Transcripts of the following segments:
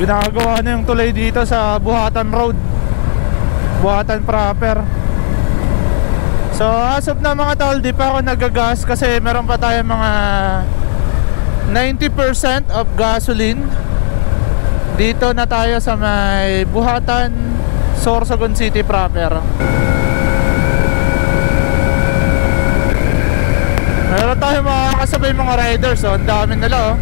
Ginagawa na yung tulay dito sa Buhatan Road, Buhatan proper. So as of na mga tol, di pa ako nagagas kasi meron pa tayo mga 90% of gasoline. Dito na tayo sa may Buhatan, Sorsogon City proper. Meron tayo mga kasabay mga riders, oh. Ang dami nila, oh.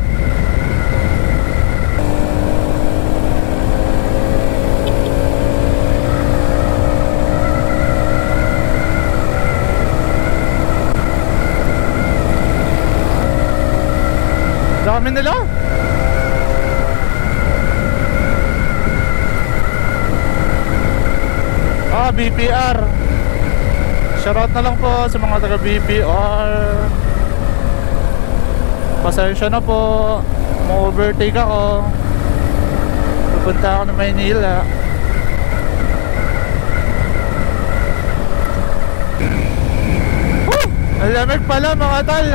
Dami nila. BPR. Shoutout na lang po sa mga taga BPR. Pasensya na po, ma-overtake ako. Pupunta ako ng Maynila. Ang lamig pala mga tol.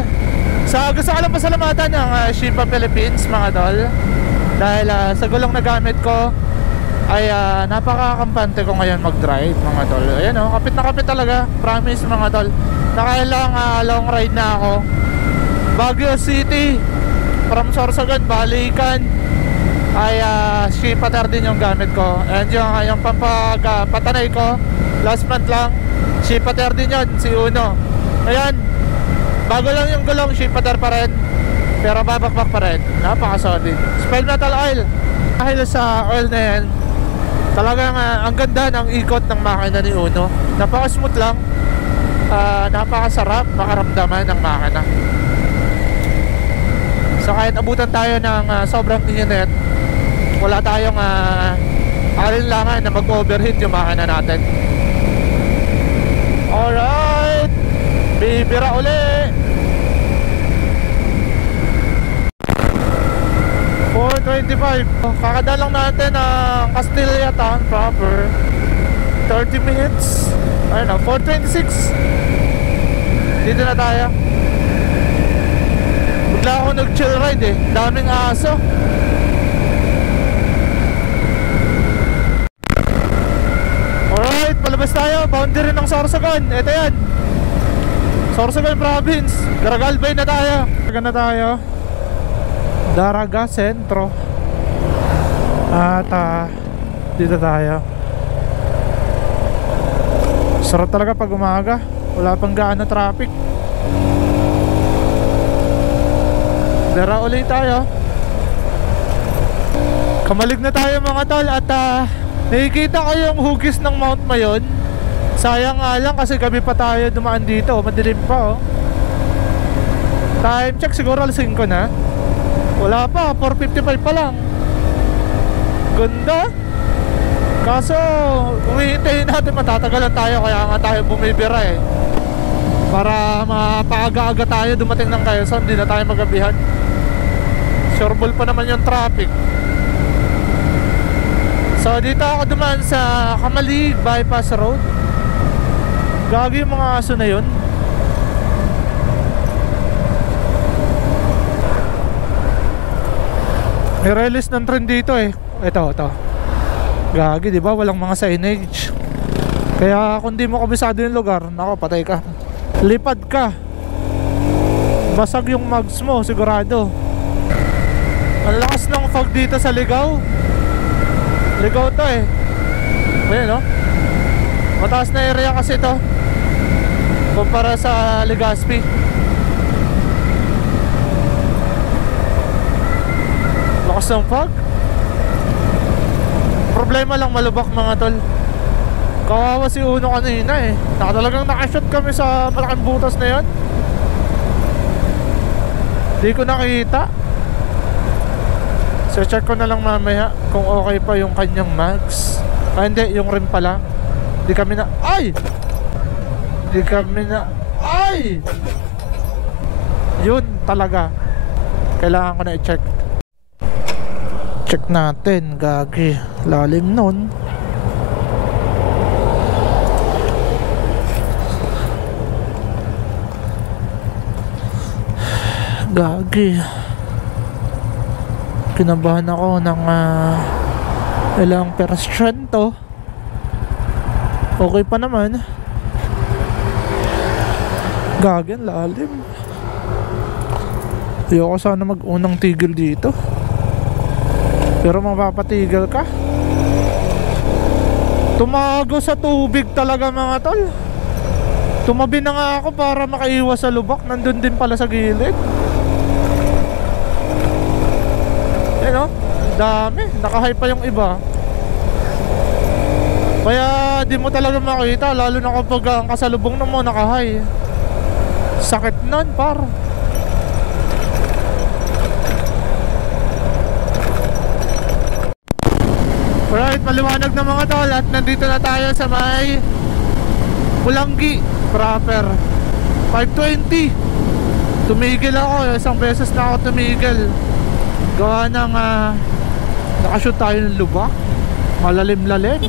Gusto ko lang pasalamatan ng Shipa Philippines mga tol. Dahil sa gulong na gamit ko ay napakakampante ko ngayon mag-drive mga tol. Ayan o, kapit na kapit talaga. Promise mga tol. Nakailang long ride na ako. Baguio City from Sorsogon, Balikan ay Shipater din yung gamit ko. And yung pampapatanay ko last month lang, Shipater din yun, si Uno. Ayan, bago lang yung gulong, Shipater pa rin, pero babakbak pa rin. Napaka-solid. Spell metal oil. Dahil sa oil na yan, talagang ang ganda ng ikot ng makina ni Uno. Napaka-smooth lang, napakasarap makaramdaman ng makina. So kahit abutan tayo ng sobrang init, wala tayong alinlangan na mag-overheat yung makina natin. Alright, bibira uli. 4:25. Kakadalang natin ang Castilla Town proper. 30 minutes. Ayun na, 4:26. Dito na tayo. Bigla ako nag-chill ride eh. Daming aso. Alright, palabas tayo. Boundary ng Sorsogon. Ito yan, Sorsogon Province. Garagalbay na tayo. Garaga na tayo. Daraga Sentro. At dito tayo. Sarap talaga pag umaga. Wala pang gaano traffic. Dara ulit tayo. Kamalig na tayo mga tol. At nakikita ko yung hugis ng Mount Mayon. Sayang nga lang kasi gabi pa tayo dumaan dito. Madilim pa oh. Time check siguro alas 5 na. Wala pa, 4:55 pa lang. Ganda. Kaso umihintayin natin, matatagalan tayo. Kaya nga tayo bumibira eh, para mapaaga-aga tayo dumating ng Quezon. Hindi na tayo magabihan. Sureball pa naman yung traffic. So dito ako dumaan sa Kamalig Bypass Road. Gagi yung mga aso na yun. Nirelease ng trend dito eh. Ito. Gagi, di ba? Walang mga signage. Kaya kung di mo kabisado yung lugar, nako, patay ka. Lipad ka. Basag yung mags mo, sigurado. Ang lakas ng fog dito sa Ligaw. Ligaw to eh. Ayan no? Mataas na area kasi to kumpara sa Legazpi. Lakas ng fog. Problema lang malubak mga tol. Kawawa si Uno kanina eh. Talagang nakashot kami sa malaking butas na yun. Di ko nakita. So check ko na lang mamaya kung okay pa yung kanyang mags. Hindi, yung rim pala. Di kami na... Ay! Yun talaga. Kailangan ko na i-check. Check natin, gagi. Lalim nun. Gagi. Kinabahan ako ng ilang persyento. Okay pa naman. Gagan, lalim. Ayoko sana mag-unang tigil dito, pero mapapatigil ka. Tumago sa tubig talaga mga tol. Tumabi na nga ako para makaiwas sa lubak. Nandun din pala sa gilid. Yan o, dami. Nakahay pa yung iba. Kaya di mo talaga makita, lalo na kapag ang kasalubong na mo nakahay. Sakit nun par. Alright, maliwanag na mga tol. At nandito na tayo sa may Pulangi proper. 5:20. Tumigil ako, isang beses na ako tumigil. Gawa ng nakashoot tayo ng lubak. Malalim-lalim.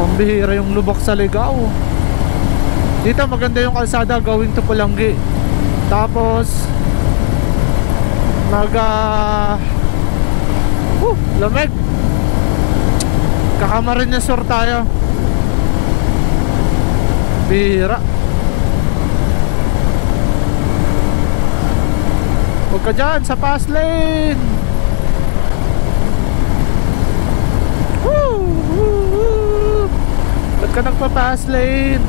Pambihira yung lubak sa Ligao. Dito maganda yung kalsada going to Pulangi. Tapos lamig. Kakamarinasor tayo. Bihira. Huwag ka dyan sa fast lane. Woo! Ba't ka nagpa-fast lane?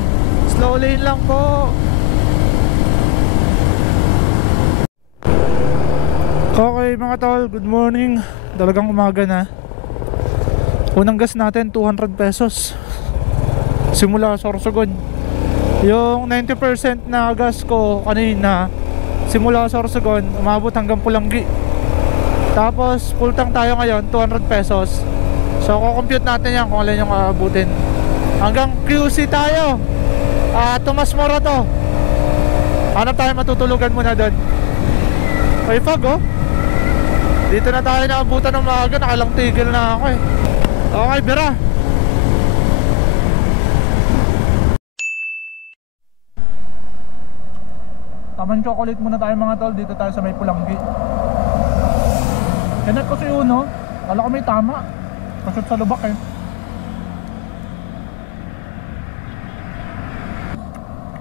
Slow lane lang po. Okay mga tol, good morning. Talagang umaga na. Unang gas natin 200 pesos simula Sorsogon. Yung 90% na gas ko kanina simula Sorsogon umabot hanggang Pulangi. Tapos full tank tayo ngayon 200 pesos. So kukompute natin yan kung alin yung aabutin. Hanggang QC tayo. Tomas Mora to. Hanap tayo matutulugan muna doon. May fog oh. Dito na tayo naabutan ng maaga. Nakalang tigil na ako eh. Okay, bira. Taman chocolate muna tayo mga tol. Dito tayo sa may Pulangi. Kinet ko si Uno. Kala ko may tama. Kasot sa lubak eh.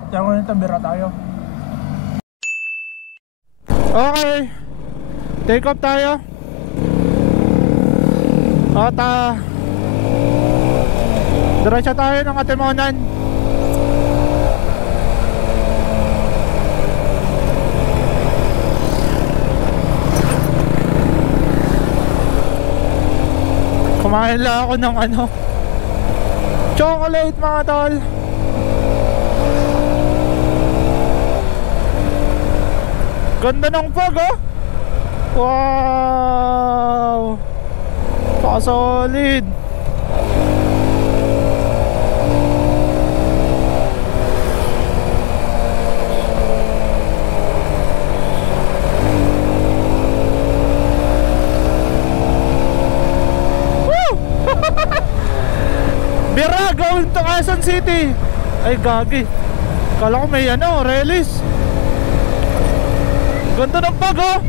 Kaya ko nito, bira tayo. Okay, take off tayo. At diretso tayo ng Atimonan. Kumain lang ako ng chocolate mga tol. Ganda ng fog oh. Wow, solid. Bira, going to Quezon City. Ay gagi, kala ko may release. Ganda ng fog oh.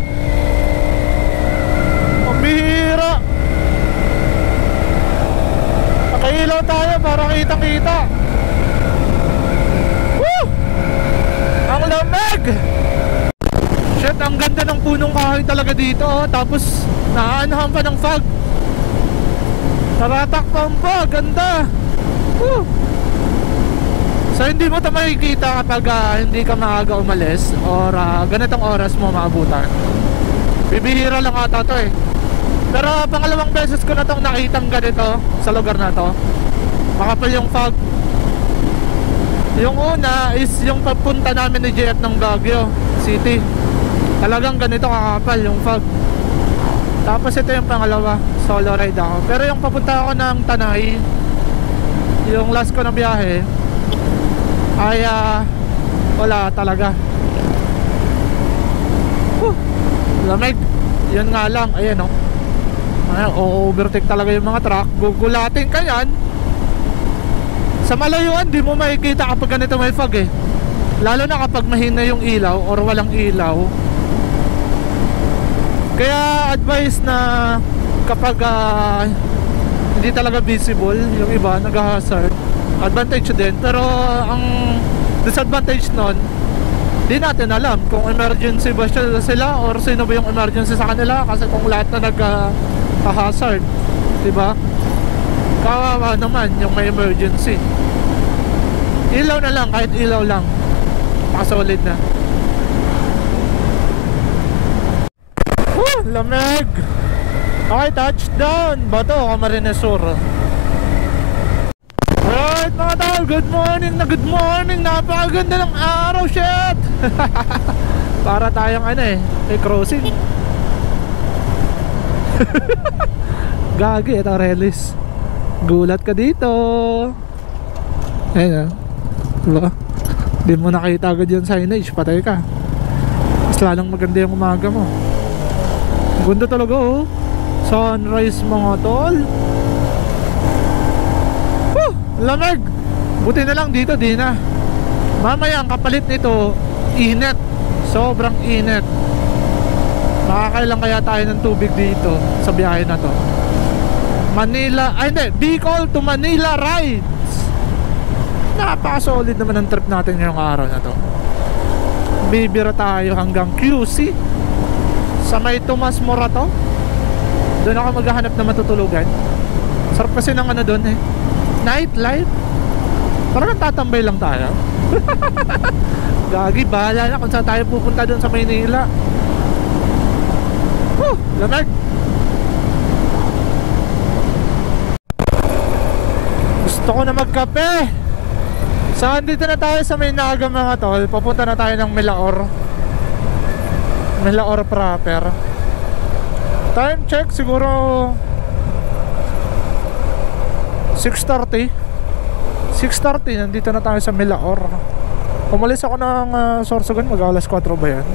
Ang bihira. Nakailaw tayo para kitang kita. Woo! Ang lamig. Shit, ang ganda ng punong kahoy talaga dito oh. Tapos naanahan pa ng fog. Naratakpan pa, ganda. Woo! So hindi mo ito makikita kapag hindi ka maaga umalis or ganitong oras mo maabutan. Bibihira lang ata to eh. Pero pangalawang beses ko na itong nakitang ganito sa lugar na to. Makapal yung fog. Yung una is yung papunta namin ni JF ng Baguio City. Talagang ganito kakapal yung fog. Tapos ito yung pangalawa, solo ride ako. Pero yung papunta ako ng Tanay, yung last ko na biyahe, ay wala talaga. Lamig. Yun nga lang, ayan o. O-overtake talaga yung mga truck. Gugulatin ka yan. Sa malayuan di mo makikita kapag ganito may fog eh. Lalo na kapag mahina yung ilaw or walang ilaw. Kaya advice na kapag hindi talaga visible yung iba nag-hazard, advantage din. Pero ang disadvantage nun, di natin alam kung emergency ba sila or sino ba yung emergency sa kanila, kasi kung lahat na nag-hazard, diba? Kawawa naman yung may emergency. Ilaw na lang, kahit ilaw lang, makasolid na. Lamig. Okay, touchdown Bato, Camarines Sur. Alright mga tol, good morning. Napakaganda ng araw, shit. Para tayong may crossing. Gagi, ito Relis. Gulat ka dito. Ayan diba? Di mo nakita agad yung signage, patay ka. Mas lalong maganda yung umaga mo. Ganda talaga sunrise mga tol. Lamig. Buti na lang dito, di na. Mamaya ang kapalit nito, init. Sobrang init. Makakailang kaya tayo ng tubig dito sa biyahe na to. Bicol to Manila rides. Napaka-solid naman ang trip natin ngayong araw na to. Bibira tayo hanggang QC sa may Tomas Morato. Doon ako maghahanap na matutulugan. Sarap kasi ng doon nightlife. Parang tatambay lang tayo. Gagi, bahala na kung saan tayo pupunta doon sa Maynila. Lamig. Gusto ko na magkape. So andito na tayo sa Maynaga mga tol. Papunta na tayo ng Milaor proper. Time check siguro 6:30. Nandito na tayo sa Milaor. Umalis ako ng Sorsogon, mag-alas 4 ba yan?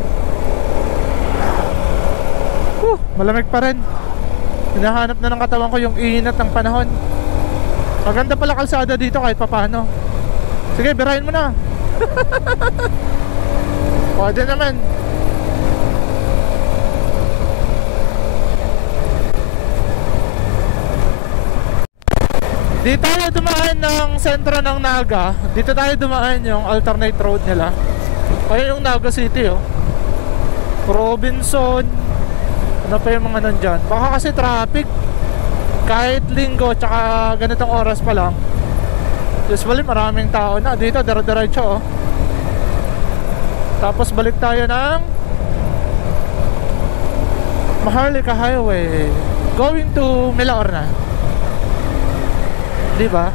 Malamig pa rin. Hinahanap na ng katawan ko yung init ng panahon. Maganda pala kalsada dito kahit papano. Sige, birahin mo na. Pwede naman. Dito tayo dumaan ng sentro ng Naga. Dito tayo dumaan yung alternate road nila. Ayun yung Naga City Robinson. Ano pa yung mga nandyan? Baka kasi traffic. Kahit linggo tsaka ganitong oras pa lang, usually maraming tao na. Dito dire-diretso Tapos balik tayo ng Maharlika Highway going to Milaor na. Diba?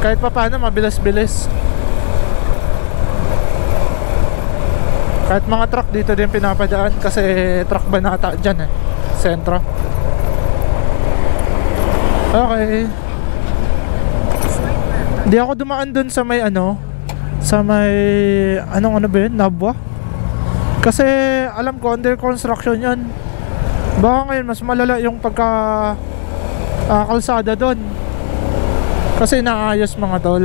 Kahit pa paano mabilis-bilis. Kahit mga truck dito din pinapadaan kasi truck banata dyan sentro. Okay. Hindi ako dumaan dun sa may sa may anong ba yun? Nabwa? Kasi alam ko under construction yan. Baka ngayon mas malala yung pagka kalsada doon kasi naayos mga tol.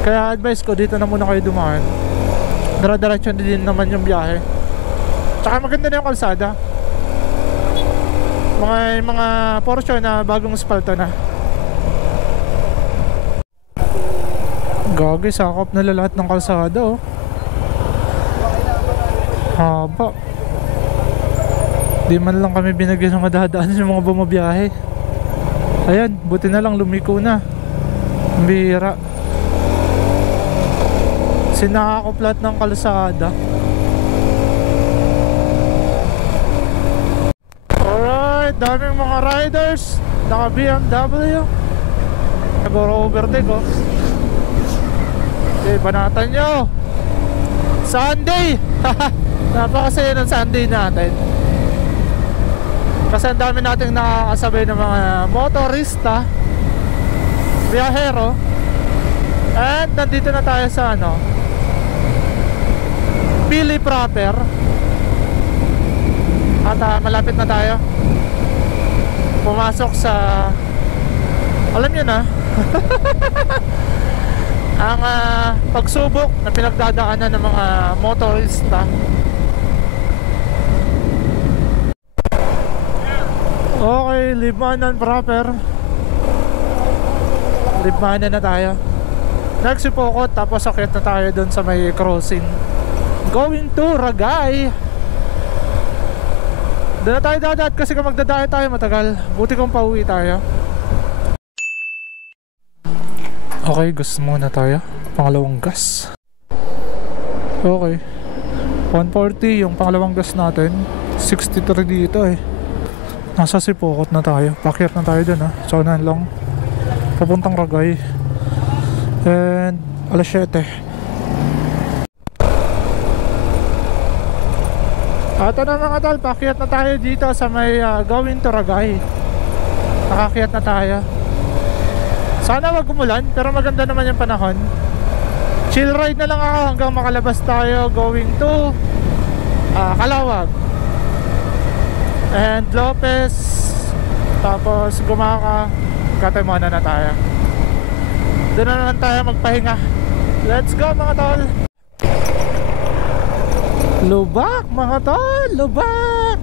Kaya advice ko dito na muna kayo dumaan. Dire-diretso din naman yung biyahe. Tsaka maganda na yung kalsada. Mga portion na bagong asfalto na. Gagi, sakop na lahat ng kalsada haba. Di man lang kami binagyan ng madadaan sa mga bumabiyahe. Ayan, buti na lang lumiko na. Bira. Sinakop lahat ng kalsada. Alright, daming mga riders. Naka BMW. Nag-overtake Okay, banatan nyo. Sunday. Napakasaya ng Sunday natin. Kasi ang dami nating nakakasabay ng mga motorista, biyahero. And nandito na tayo sa Pili proper. At malapit na tayo pumasok sa, alam nyo na, ang pagsubok na pinagdadaanan ng mga motorista. Okay, Libmanan proper. Libmanan na tayo. Next Ipokot, tapos akit na tayo dun sa may crossing. Going to Ragay. Doon na tayo dadat kasi kung magdadaan tayo matagal. Buti kung pauwi tayo. Okay, gas muna tayo. Pangalawang gas. Okay, 140 yung pangalawang gas natin. 63 dito eh. Nasa Sipokot na tayo. Pakyat na tayo dun ha. So na lang papuntang Ragay. And alas 7. Ito na mga tol, pakyat na tayo dito sa may going to Ragay. Nakakyat na tayo. Sana wag umulan, pero maganda naman yung panahon. Chill ride na lang ako hanggang makalabas tayo going to Calawag and Lopez. Tapos Gumaka, Katemona na tayo. Doon na naman tayo magpahinga. Let's go mga tol. Lubak mga tol, lubak.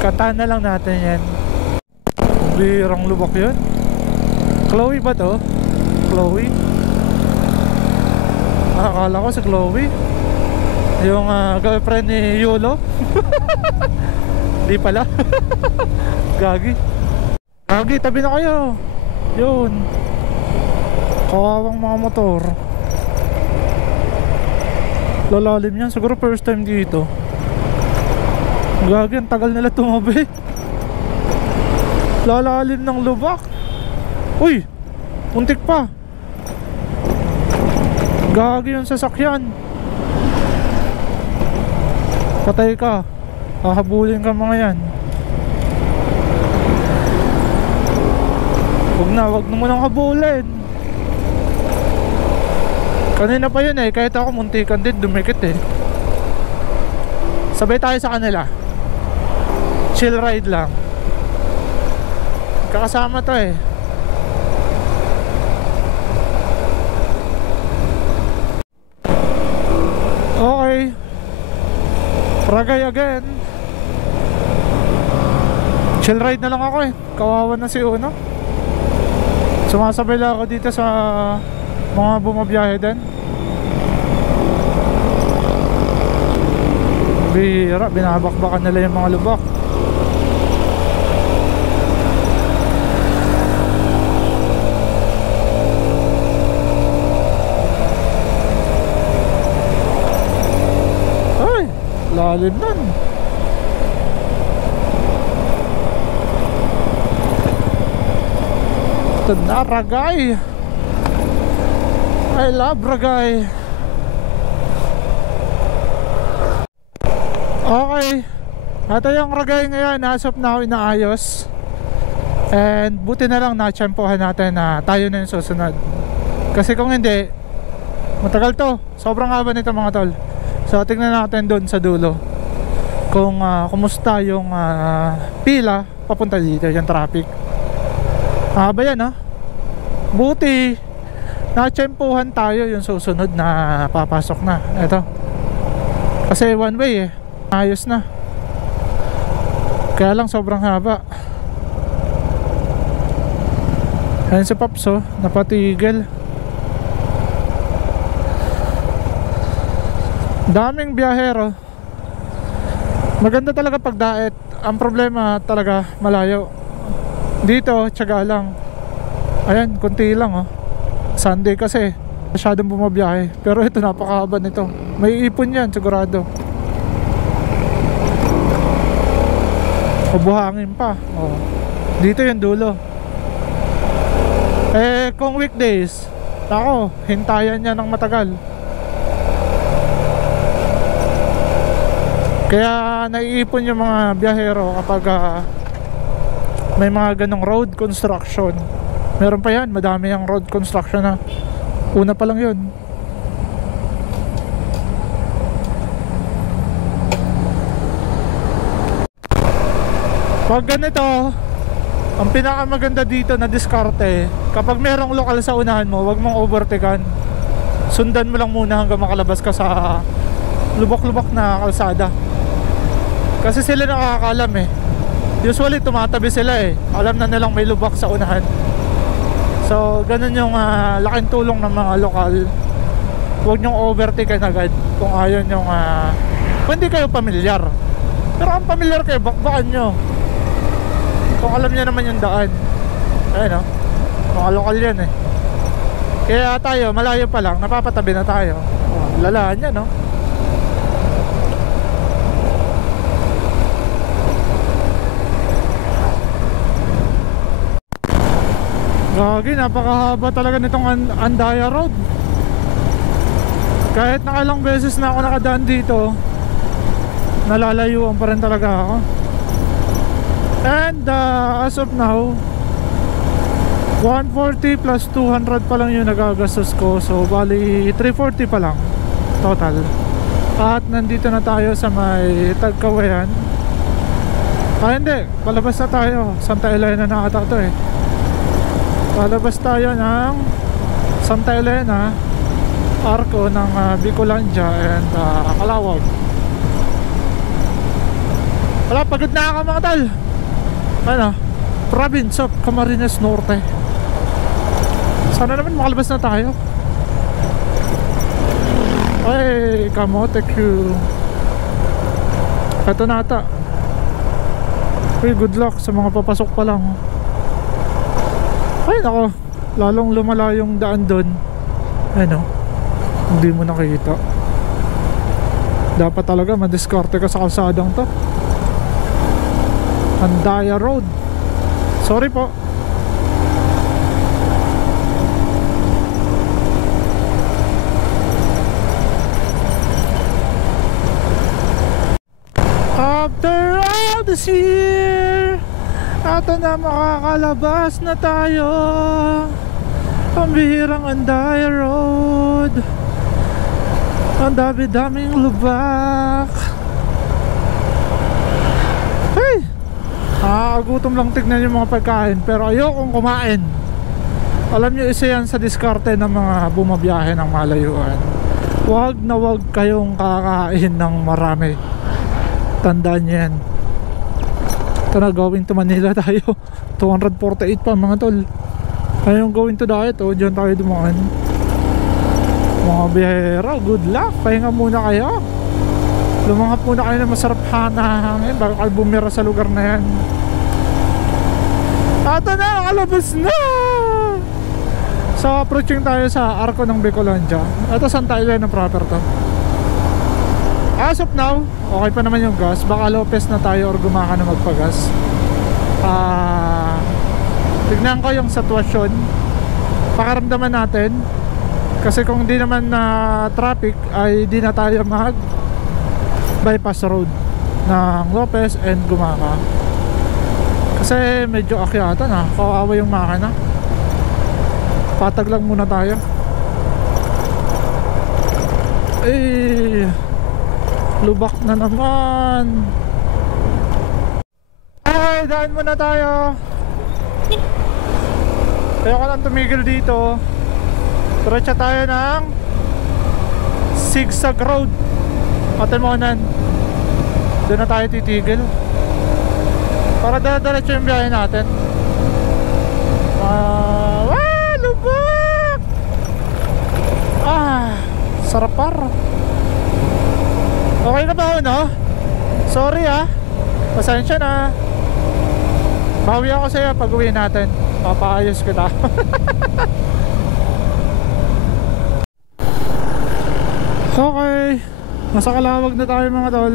Kata na lang natin yan. Birang lubak yun. Chloe ba to? Chloe? Akala ko si Chloe yung girlfriend ni Yulo. Di pala. Gagi. Gagi, tabi na kayo. Yun. Kawawang mga motor. Lalalim yan, siguro first time dito. Gagi, ang tagal nila tumabi. Lalalim ng lubak. Uy, muntik pa. Gagi yung sasakyan. Patay ka. Hahabulin ka mga yan. Wag na mo nang habulin. Kanina pa yun eh, kahit ako muntikan din, dumikit eh. Sabay tayo sa kanila. Chill ride lang. Kakasama to eh. Okay, Ragay again. Chill ride na lang ako eh. Kawawa na si Uno. Sumasabay lang ako dito sa mga bumabiyahe din. Bira, binabakbakan nila yung mga lubak. Ay, lalim nun. Ito na, Ragay. I love Ragay. Okay, ito yung Ragay ngayon. As of now, inaayos. And buti na lang na-tsempohan natin na tayo na yung susunod. Kasi kung hindi, matagal to. Sobrang haba nito mga tol. So tingnan natin doon sa dulo kung kumusta yung pila papunta dito, yung traffic. Haba yan ha. Buti na-tsempohan tayo yung susunod na papasok na. Ito. Kasi one way eh. Ayos na. Kaya lang sobrang haba. Ayun si Pops oh, napatigil. Daming biyahero. Maganda talaga pagdaet. Ang problema talaga malayo. Dito, tiyaga lang. Ayan, kunti lang oh. Sunday kasi masyadong bumabiyahe. Pero ito napakahaba nito. May ipon yan sigurado. O buhangin pa oh. Dito yung dulo. Eh kung weekdays, ako, hintayan niya ng matagal. Kaya naiipon yung mga biyahero kapag may mga ganong road construction. Meron pa yan, madami yung road construction na. Una pa lang yun. Pag ganito, ang pinakamaganda dito na diskarte, kapag merong lokal sa unahan mo, wag mong overtaken. Sundan mo lang muna hanggang makalabas ka sa lubak-lubak na kalsada. Kasi sila nakakaalam eh. Usually tumatabi sila eh. Alam na nilang may lubak sa unahan. So ganun yung laking tulong ng mga lokal. Huwag nyong overtake agad kung ayaw nyong kung hindi kayo pamilyar. Pero ang pamilyar kayo, bakbakan nyo kung alam nyo naman yung daan. Ayun o, mga lokal yan eh. Kaya tayo, malayo pa lang, napapatabi na tayo. Lalaan yan no. Gagi, napakahaba talaga nitong Andaya Road. Kahit nakalang beses na ako nakadaan dito, nalalayuan pa rin talaga ako. And as of now, 140 plus 200 pa lang yung nagagastos ko. So bali 340 pa lang total. At nandito na tayo sa may Tagkawayan. Hindi, palabas na tayo. Santa Elena na ata to eh. Palabas tayo ng Santa Elena, Arco ng Bicolandia and Calawag. Wala, pagod na ako mga tal. Ano? Province of Camarines Norte. Sana naman makalabas na tayo. Ay, Kamote Q. Ito na ata. Uy, good luck sa mga papasok pa lang. Ay nako, lalong lumala yung daan doon. Ano? Hindi mo nakikita. Dapat talaga madiskarte ka sa kalsadang to. Andaya Road. Sorry po. After all this year, ato na makakalabas na tayo. Pambihirang Andaya Road. Ang dami-daming lubak. Hey! Gutom lang tignan yung mga pagkain, pero ayokong kumain. Alam nyo, isa yan sa diskarte ng mga bumabiyahe ng malayuan. Huwag na huwag kayong kakain ng marami. Tandaan nyo yan. Ito na, going to Manila tayo. 248 pa mga tol. Ayun, going to diet. Diyan tayo dumaan. Mga biyahero, good luck. Pahinga muna kayo. Lumangap muna kayo ng masarap hangin bago kayo bumira sa lugar na yan. Ito na, kalabas na. So approaching tayo sa Arco ng Bicolandia. Ito Santa Elena proper to. As of now, okay pa naman yung gas. Baka Lopez na tayo or gumaka na magpagas. Tignan ko yung sitwasyon. Pakaramdaman natin. Kasi kung hindi naman na traffic, ay di na tayo mag bypass road ng Lopez and Gumaka. Kasi medyo akyata na. Kawawa yung makina. Patag lang muna tayo. Lubak na naman. Ay, daan muna tayo. Kaya ko lang tumigil dito. Diretso tayo ng Zigzag Road. Patimonan. Doon na tayo titigil. Para diretso yung biyahe natin. Lubak! Sarapar. Okay na ba ako, no? Sorry pasensya na. Bawi ako sa'yo pag uwi natin. Papaayos kita. Okay, nasa Calawag na tayo mga tol.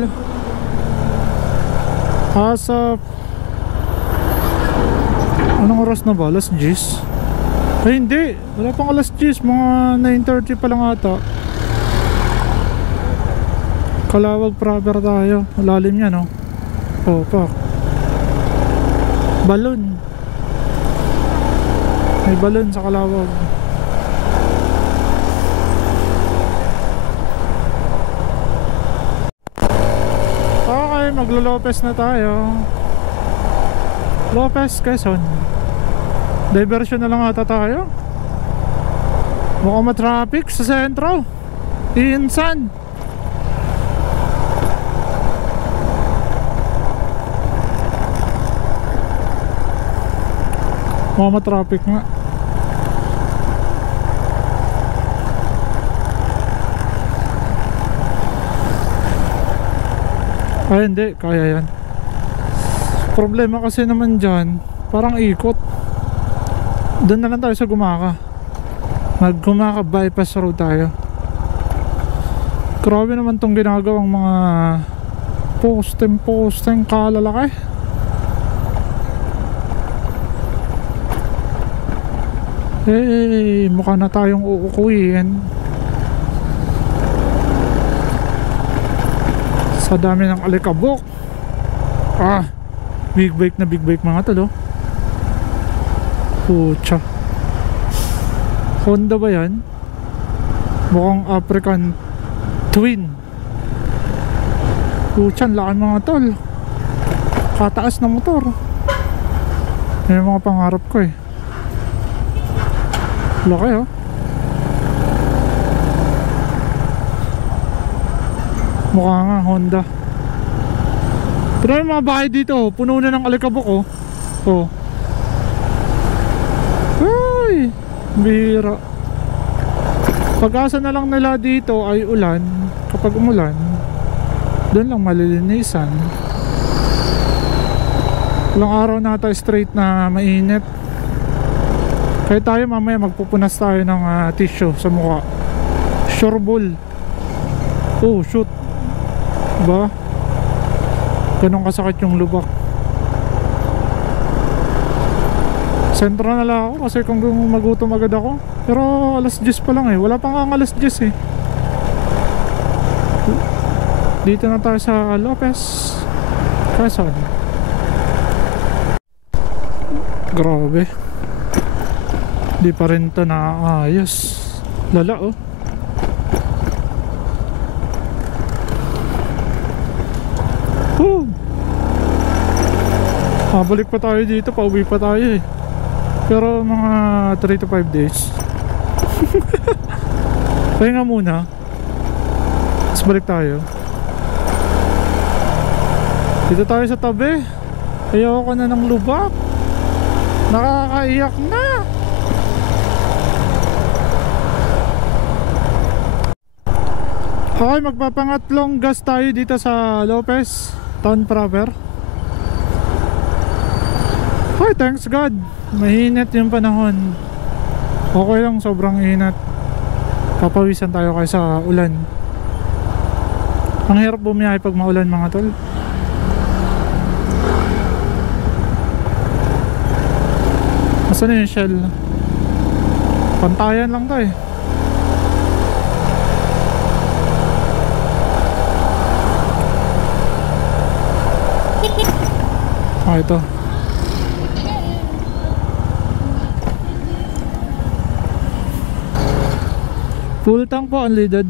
Asap. Anong oras na ba? Alas 10? Ay hindi, wala pang alas 10. Mga 9:30 pa lang ata. Calawag proper tayo. Malalim yan, no? Pak. Balon. May balon sa Calawag. Okay, maglo-Lopez na tayo. Lopez, Quezon. Diversion na lang ata tayo. Mukhang matraffic sa sentro. Insan. Mama traffic nga. Ay hindi, kaya yan. Problema kasi naman dyan, parang ikot. Doon na lang tayo sa Gumaka. Mag-Gumaka bypass road tayo. Grabe naman tong ginagawang mga posting kalalaki. Eh, mukha na tayong uukuyin sa dami ng alikabok. Big bike mga talo. Pucha, Honda ba yan? Mukhang African Twin. Pucha, lakan mga tol. Kataas na motor. Yan yung mga pangarap ko eh. Laki oh. Mukha nga Honda. Pero yung mga bahay dito, puno na ng alikabok oh. Oh. Ay, bihira. Pag-asa na lang nila dito ay ulan. Kapag umulan, doon lang malilinisan. Ilang araw na tayo straight na mainit. Kaya tayo mamaya magpupunas tayo ng tissue sa mukha. Shorbol. Oh shoot. Ba? Ganun kasakit yung lubak. Sentro na lang ako kasi kung magutom agad ako. Pero alas 10 pa lang eh. Wala pang ang alas 10 eh. Dito na tayo sa Lopez, Quezon. Grabe. Di pa rin ito naayos. Lala oh. Balik pa tayo dito, pauwi pa tayo eh. Pero mga 3 to 5 days. Pahinga muna. Tapos balik tayo. Dito tayo sa tabi. Ayoko na ng lubak. Nakakaiyak na. Okay, magpapangatlong gas tayo dito sa Lopez Town proper. Ay, thanks God. Mahinit yung panahon. Okay lang, sobrang init. Papawisan tayo kayo sa ulan. Ang hirap bumiyahe pag maulan mga tol. Asan na yung shell? Pantayan lang tayo. Ito. Full tank po, unleaded.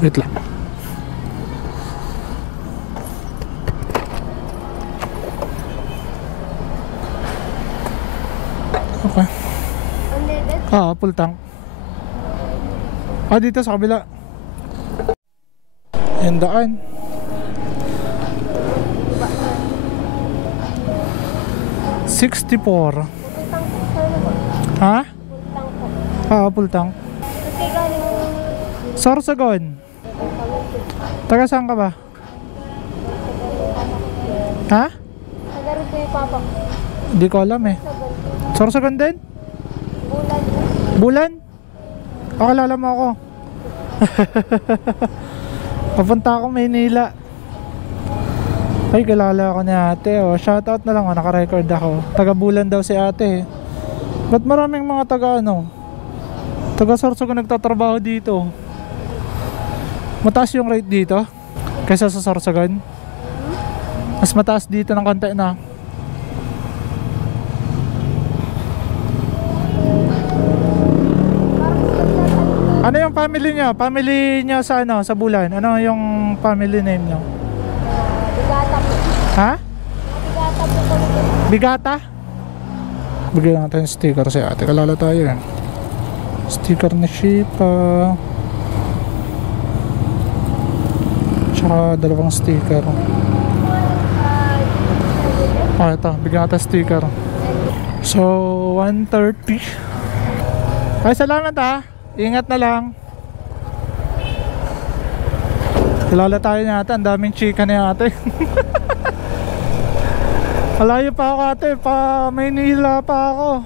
Wait lang. Okay. Unleaded? Full tank. Dito sa kabila. Yan daan. $64. Ha? Full tank. Sorsogon. Taga saan ka ba? Ha? Taga rin ko yung papa. Hindi ko alam eh. Sorsogon din? Bulan. Bulan? Kilala mo ako. Papunta ako Maynila. Ay, kilala ako ni ate. Shoutout na lang, naka-record ako. Taga Bulan daw si ate. Ba't maraming mga taga Sorsogon nagtatrabaho dito? Mataas yung rate dito kaysa sa Sorsogon? Mas mataas dito ng konti na. Ano yung family niya? Family niya sa ano? Sa Bulan? Ano yung family name niyo? Bigata po. Ha? Bigata po. Bigata? Bigyan natin sticker si ate. Kalala tayo eh. Sticker ni Shipa. Tsaka dalawang sticker. Oh, ito, bigyan kita sticker. So, 130. Ay, salamat ha. Ingat na lang. Kilala tayo niya ate. Ang daming chika niya ate. Malayo pa ako ate. Pa Maynila pa ako.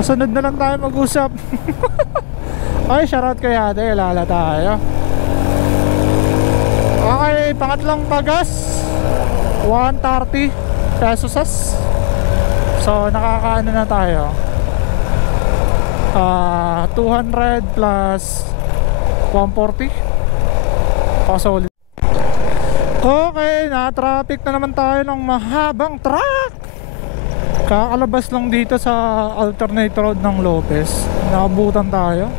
Kasunod na lang tayo mag-usap. Ay, shoutout kay ate. Kilala tayo. Okay, pangatlong pagas. 130 pesos. So, nakakaano na tayo. 200 plus 140. Solid. Okay, na-traffic na naman tayo ng mahabang truck. Kakalabas lang dito sa alternate road ng Lopez. Nakabutan tayo.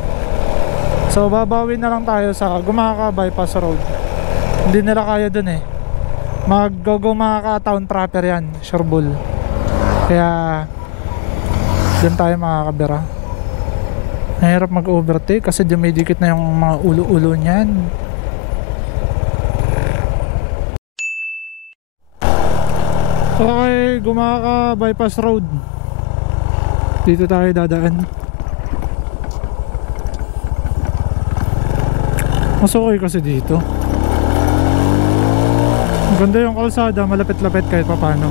So, babawin na lang tayo sa Gumaca Bypass Road. Hindi nila kaya dun eh. Mag-Gumaca Town Proper yan, Sureball. Kaya dun tayo makakabira. Mahirap mag-overtake kasi dumidikit na yung mga ulo-ulo niyan. Okay, Gumaca Bypass Road. Dito tayo dadaan. Mas okay kasi dito. Ganda yung kalsada, malapit-lapit kahit papano.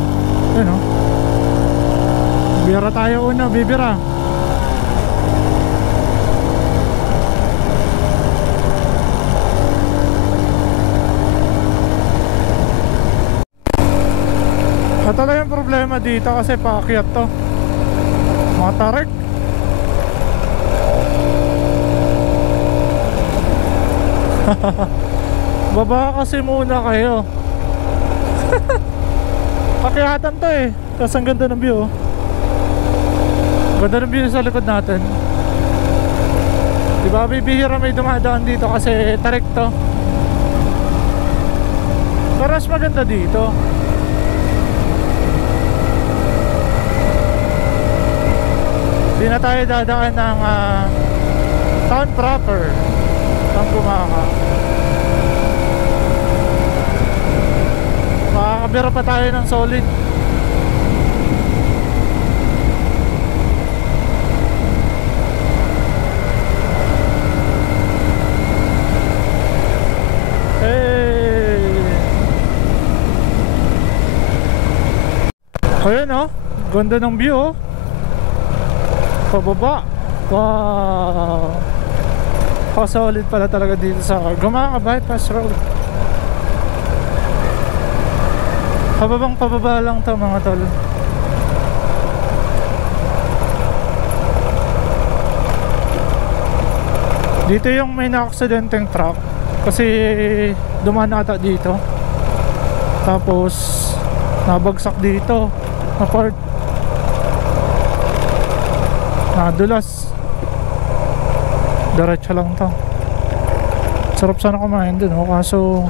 Ayun o. Bibira tayo una, bibira. Ito lang yung problema dito kasi paakyat to. Mga tarik. Baba kasi muna kayo. Pakyatan to eh. Tapos ang ganda ng view. Ganda ng view sa likod natin. Diba bibihira may dumadaan dito kasi tarik to. Pero mas maganda dito. Hindi na tayo dadaan ng town proper ng Gumaca. Makakabira pa tayo ng solid. Hey! Ayan oh, ganda ng view oh. Pababa. Wow. Solid pala talaga dito sa Gumaca Bypass Road. Pababang pababa lang to mga tol. Dito yung may na-aksidenteng truck kasi dumaan ata dito. Tapos nabagsak dito na part. Nadulas. Diretso lang to. Sarap sana kumain dun oh, kaso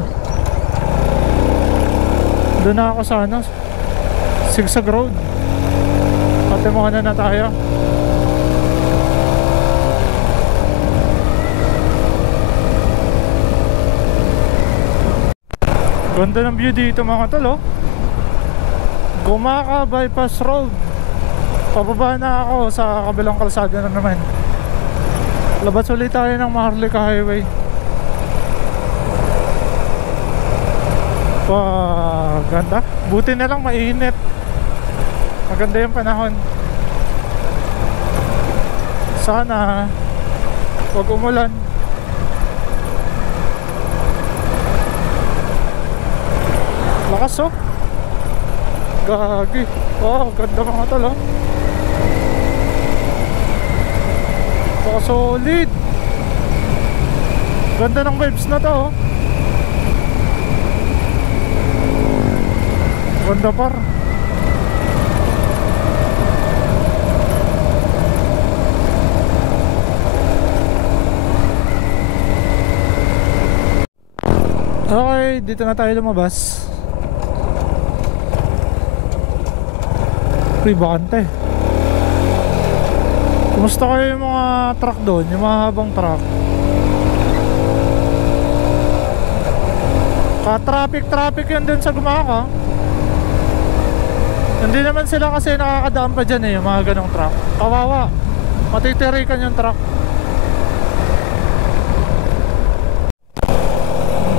doon na ako sa ano, Sigsag Road. Patimuhan na tayo. Ganda ng view dito mga tol oh. Gumaca Bypass Road. Pababa na ako sa kabilang kalsada na naman. Labas ulit tayo ng Maharlika Highway. Wow, ganda. Buti na lang mainit. Maganda yung panahon. Sana wag umulan. Lakas oh. Gagi. Wow, ganda mga tol oh. Solid. Ganda ng vibes na to oh. Ganda par. Okay, dito na tayo lumabas. Pribante. Kumusta kayo yung mga truck doon? Yung mga habang truck? Ka-traffic yun din sa Gumaca. Hindi naman sila kasi nakakadaan pa dyan eh, yung mga ganong truck. Kawawa, matitirikan yung truck.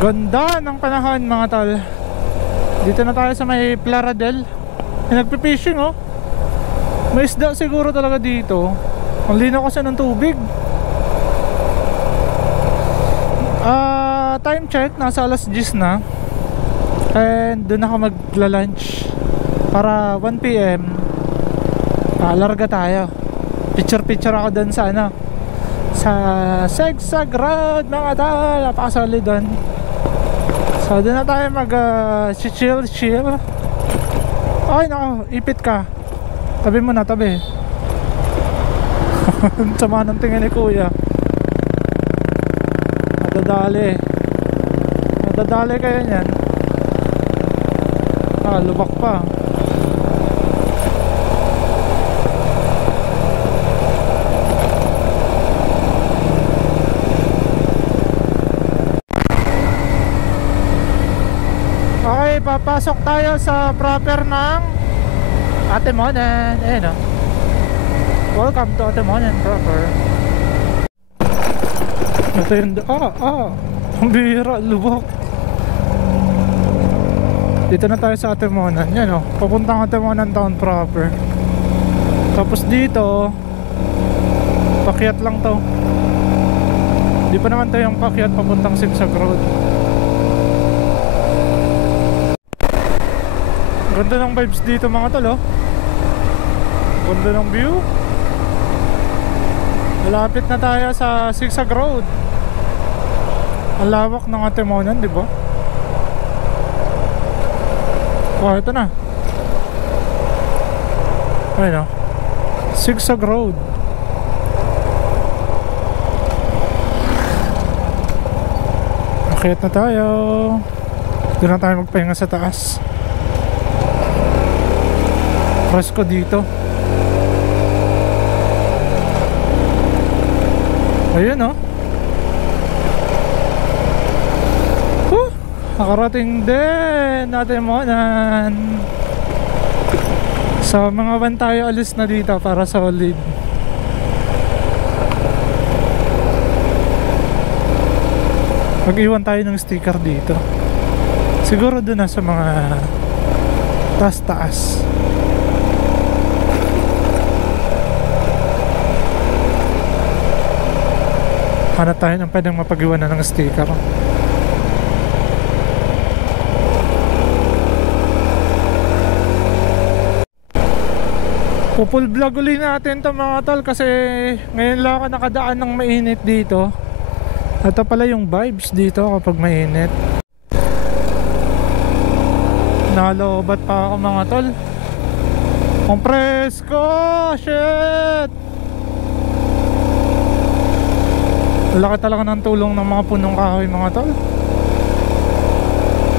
Ganda ng panahon mga tol. Dito na tayo sa may Plaradel. Nagpipishing oh. May isda siguro talaga dito. Ang linaw kasi ng tubig. Time check, nasa alas 10 na. And doon ako magla-lunch. Para 1 PM larga tayo. Picture ako doon sa ano, sa Segsag Road mga tol. Napakasolid doon. So doon na tayo mag chill. Ay nako, ipit ka. Tabi mo na, tabi. Sama ng tingin ni kuya. Madadali kayo niyan. Lubak pa. Okay, papasok tayo sa proper ng Atimonan. Ayan o. Welcome to Atimonan proper. Ito yung ang bihira, lubak. Dito na tayo sa Atimonan. Yan o, papuntang Atimonan town proper. Tapos dito pakyat lang to. Di pa naman tayo yung pakyat papuntang Sigsag Road. Ganda ng vibes dito mga tol oh. Ganda ng view. Malapit na tayo sa Sigsag Road. Ang lawak ng Atimonan, di ba? Oh, ito na. Ayun o. Sigsag Road. Akyat na tayo. Doon na tayo magpahinga sa taas. Presko dito. Ayun o. Nakarating din natin Monan. So mga van tayo alis na dito para solid. Mag-iwan tayo ng sticker dito. Siguro doon na sa mga taas-taas. Hanap tayo ng pwedeng mapag-iwan na ng sticker. Full vlog uli natin to mga tol kasi ngayon lang ako nakadaan ng mainit dito. Ito pala yung vibes dito kapag mainit. Nalobat pa ako mga tol. Ang presko! Shit! Laki talaga ng tulong ng mga punong kahoy mga tol.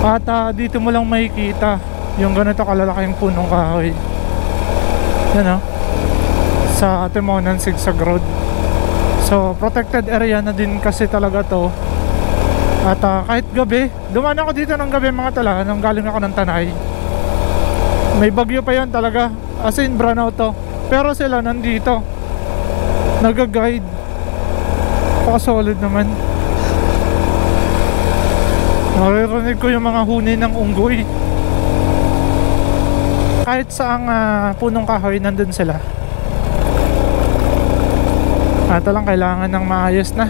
At dito mo lang makikita yung ganito kalalaking punong kahoy. Yan o, sa Atimonan Sigsag Road. So protected area na din kasi talaga to. At kahit gabi, dumaan ako dito ng gabi mga tala, nang galing ako ng Tanay. May bagyo pa yan talaga, as in brownout to. Pero sila nandito nag-guide. Paka-solid naman. Naririnig ko yung mga huni ng unggoy. Kahit saang punong kahoy nandun sila. Ito lang kailangan ng maayos na.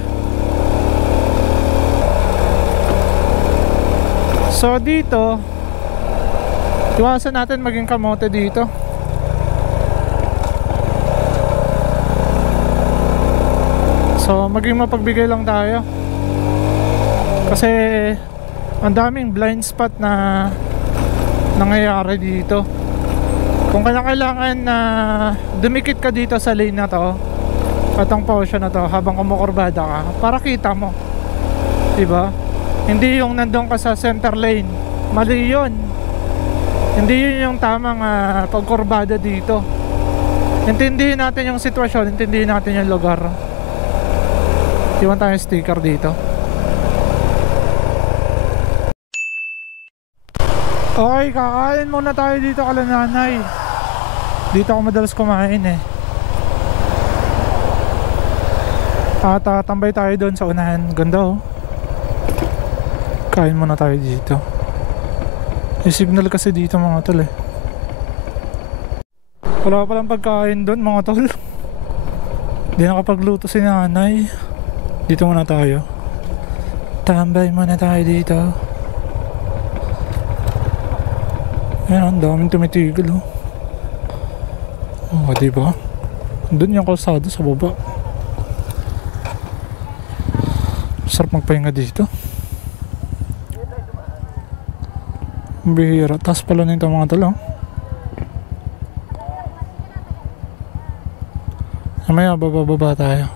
So dito iwasan natin maging kamote dito. So maging mapagbigay lang tayo. Kasi ang daming blind spot na nangyayari dito. Kung kailangan na dumikit ka dito sa lane na to, patang portion na to habang kumukurbada ka para kita mo, diba? Hindi yung nandun ka sa center lane. Mali yun. Hindi yun yung tamang pagkurbada dito. Intindihin natin yung sitwasyon, intindihin natin yung lugar. Iwan tayong sticker dito. Okay, kakain muna tayo dito kala nanay. Dito ako madalas kumain eh. At tambay tayo doon sa unahan. Ganda oh. Kain muna tayo dito. May signal kasi dito mga tol eh. Wala palang pagkain doon mga tol. Hindi nakapagluto si nanay. Dito muna tayo. Tambay muna tayo dito. Ayan, ang daming tumitigil oh. Oh, diba? Doon yung kalsada sa baba. Sarap magpahinga dito. Bihira. Taas pala nito mga tol oh. Mamaya bababa tayo.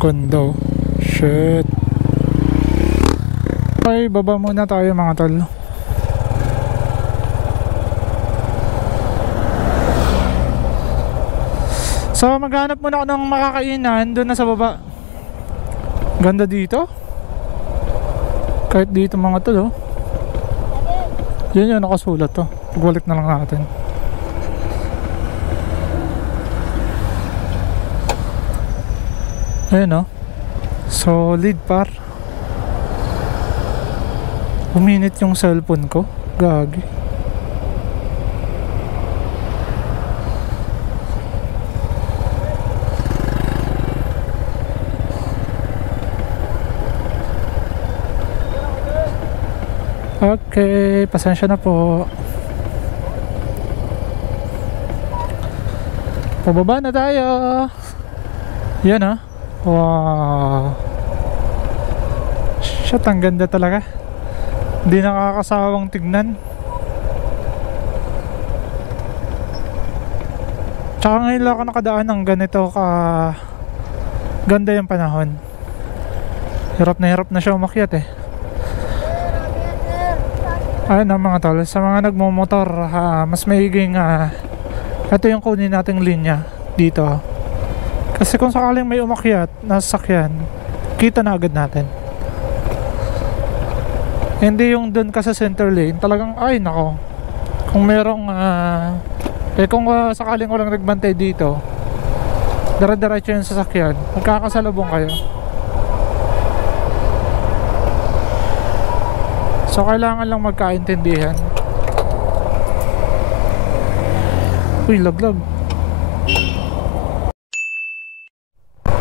Kondo. Shit. Okay, baba muna tayo mga tol. So maghanap muna ako ng makakainan doon na sa baba. Ganda dito. Kahit dito mga tol oh. Yan yung nakasulat to. Pagbalik na lang natin. Ayan oh. Solid par. Uminit yung cellphone ko. Gagi. Okay, pasensya na po. Pababa na tayo. Yan ah. Wow. Shit, ang ganda talaga. Hindi nakakasawang tignan. Tsaka ngayon lang ako nakadaan ng ganito ka ganda yung panahon. Hirap na siya umakyat eh. Ayun na mga tol, sa mga nagmumotor mas maiging ito yung kunin nating linya dito. Kasi kung sakaling may umakyat na sasakyan, kita na agad natin. Hindi yung dun ka sa center lane, talagang ay nako. Kung merong kung sakaling walang nagbantay dito, dire-diretso yung sasakyan, magkakasalubong kayo. So kailangan lang magkaintindihan. Uy, laglag.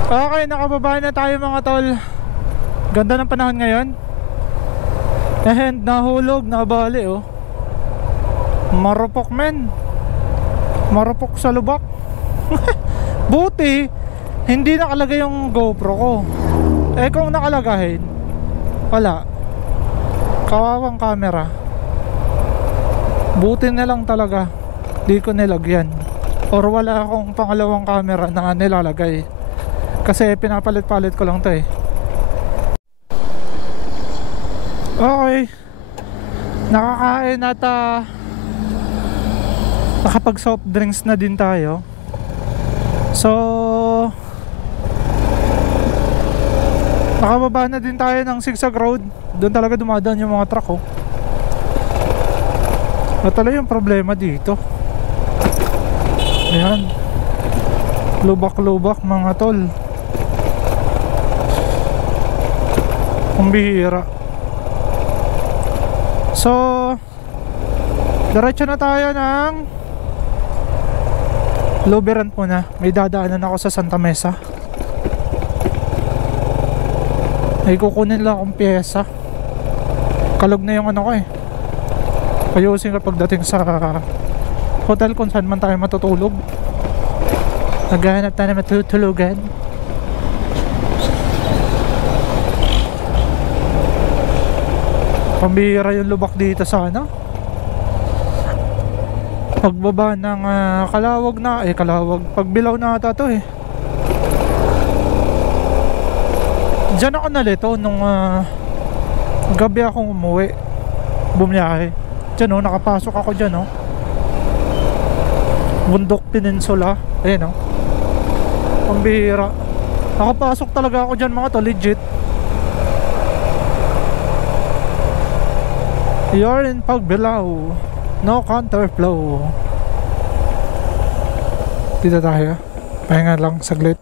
Okay, nakababa na tayo mga tol. Ganda ng panahon ngayon. And nahulog, nabali oh. Marupok men. Marupok sa lubak. Buti hindi nakalagay yung GoPro ko. Eh kung nakalagay, wala. Kawawang camera. Buti na lang talaga di ko nilagyan. Or wala akong pangalawang camera na nilalagay. Kasi pinapalit-palit ko lang to eh. Okay. Nakakain at nakapag soft drinks na din tayo. So nakababa na din tayo ng Zigzag Road. Doon talaga dumadaan yung mga truck oh. At talaga yung problema dito. Ayan. Lubak-lubak mga tol. Ang bihira. So diretso na tayo ng Luberant muna. May dadaanan ako sa Santa Mesa. May kukunin lang akong pyesa. Kalog na yung ano ko eh. Ayusin ka pagdating sa hotel kung saan man tayo matutulog. Naghahanap tayo na matutulugan. Pambihira yung lubak dito sa ano. Pagbaba ng Kalawag na Kalawag, Pagbilao na ata to eh. Diyan ako nalito nung gabi akong umuwi, bumiyahe. Diyan oh, nakapasok ako dyan oh. Bundok Peninsula. Ayan oh. Pambihira. Nakapasok talaga ako dyan mga to, legit. You're in Pagbilao. No counterflow. Dito tayo. Pahinga lang saglit.